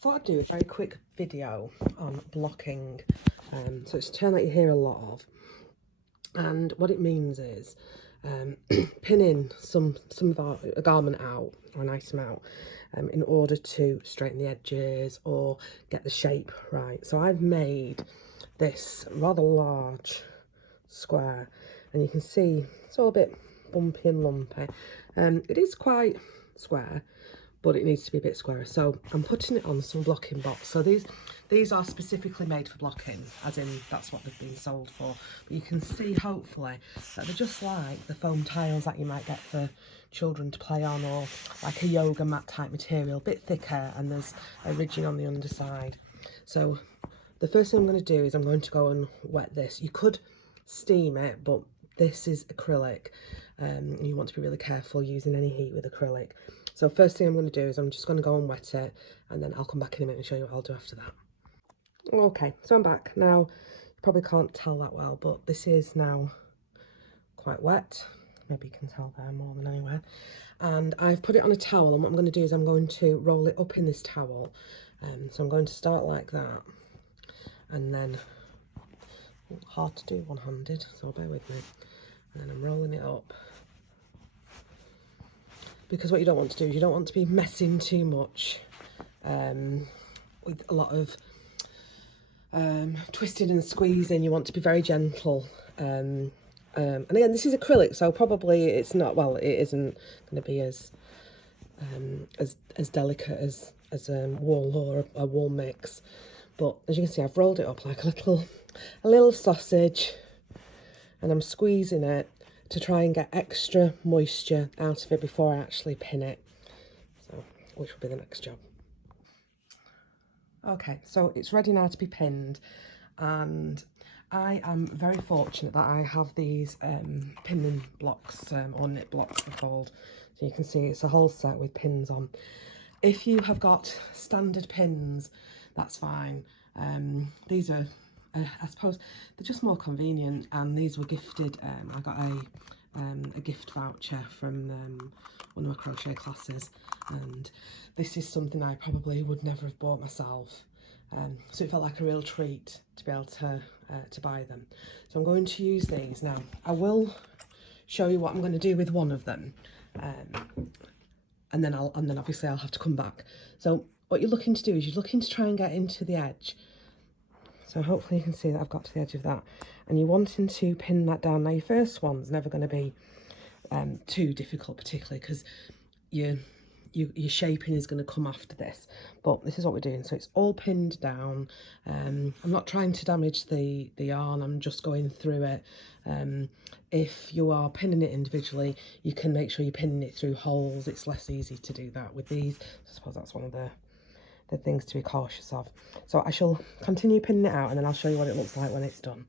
thought I'd do a very quick video on blocking. So it's a term that you hear a lot of, and what it means is pinning some of a garment out or an item out in order to straighten the edges or get the shape right. So I've made this rather large square, and you can see it's all a bit bumpy and lumpy. It is quite square, but it needs to be a bit squarer. So I'm putting it on some blocking box. So these are specifically made for blocking, as in that's what they've been sold for. But you can see hopefully that they're just like the foam tiles that you might get for children to play on, or like a yoga mat type material, a bit thicker, and there's a ridging on the underside. So the first thing I'm going to do is I'm going to go and wet this. You could steam it, but this is acrylic, and you want to be really careful using any heat with acrylic. So first thing I'm going to do is I'm just going to go and wet it, and then I'll come back in a minute and show you what I'll do after that. Okay, so I'm back. Now, you probably can't tell that well, but this is now quite wet. Maybe you can tell there more than anywhere. And I've put it on a towel, and what I'm going to do is I'm going to roll it up in this towel. So I'm going to start like that, and then, hard to do one-handed, so bear with me. And then I'm rolling it up. Because what you don't want to do is you don't want to be messing too much with a lot of twisting and squeezing. You want to be very gentle. And again, this is acrylic, so probably it's not, well, it isn't going to be as delicate as wool or a wool mix. But as you can see, I've rolled it up like a little sausage, and I'm squeezing it to try and get extra moisture out of it before I actually pin it. So, which will be the next job. Okay, so it's ready now to be pinned, and I am very fortunate that I have these pinning blocks, or knit blocks they're called. So you can see it's a whole set with pins on. If you have got standard pins, that's fine. These are, I suppose, they're just more convenient, and these were gifted. I got a gift voucher from one of my crochet classes, and this is something I probably would never have bought myself. So it felt like a real treat to be able to buy them. So I'm going to use these now. I will show you what I'm going to do with one of them, and then obviously I'll have to come back. So what you're looking to do is you're looking to try and get into the edge. So hopefully you can see that I've got to the edge of that, and you're wanting to pin that down. Now your first one's never going to be too difficult, particularly because your shaping is going to come after this, but this is what we're doing. So it's all pinned down. I'm not trying to damage the yarn, I'm just going through it. If you are pinning it individually, you can make sure you're pinning it through holes. It's less easy to do that with these. I suppose that's one of the things to be cautious of. So I shall continue pinning it out, and then I'll show you what it looks like when it's done.